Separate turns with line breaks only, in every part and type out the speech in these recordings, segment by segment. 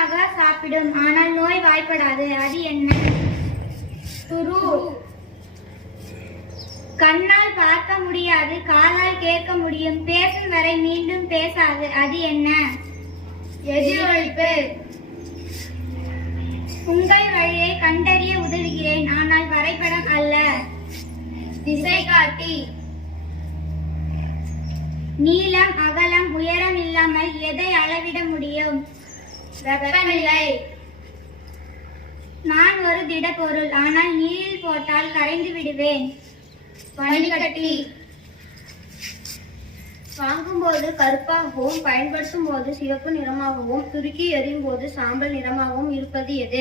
ருசியாக சாப்பிடும், ஆனால் நோய் வாய்ப்படாது. அது என்ன? துரு. கண்ணால் பார்க்க முடியாது, காலால் கேட்க முடியும், பேசும் வரை மீண்டும் பேசாது. அது என்ன? எதிரொலிப்பு. உங்கள் வழியை கண்டறிய உதவுகிறேன், ஆனால் வரைபடம் அல்ல. திசை காட்டி. நீளம், அகலம், உயரம் இல்லாமல் எதை அளவிட முடியும்? வெப்பநிலை. நான் ஒரு திடப்பொருள், ஆனால் நீரில் போட்டால் கரைந்து விடுவேன். பனிக்கட்டி.
வாங்கும்போது கருப்பாகவும் பயன்படுத்தும் போது சிவப்பு நிறமாகவும் துருக்கி எறியும் போது சாம்பல் நிறமாகவும் இருப்பது எது?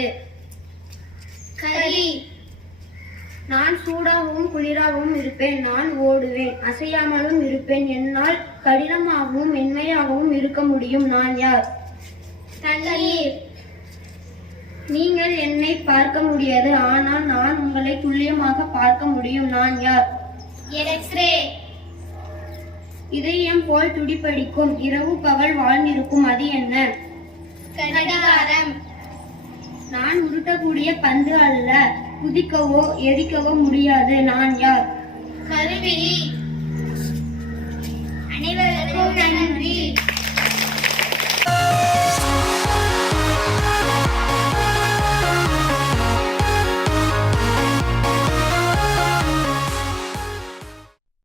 கரி.
நான் சூடாகவும் குளிராகவும் இருப்பேன், நான் ஓடுவேன், அசையாமலும் இருப்பேன், என்னால் கடினமாகவும் மென்மையாகவும் இருக்க முடியும், நான் யார்?
தண்ணீர்.
நீங்கள் என்னை பார்க்க முடியாது, ஆனால் நான் உங்களை துல்லியமாக பார்க்க முடியும், நான் யார்?
எக்ஸ்ரே.
இதயம் போல் துடிப்படிக்கும், இரவு பகல் வாழ்ந்திருக்கும், அது என்ன?
கடிகாரம்.
நான் உருட்டக்கூடிய பந்து அல்ல, குதிக்கவோ எரிக்கவோ முடியாது, நான் யார்?
கருவிழி. அனைவருக்கும் நன்றி.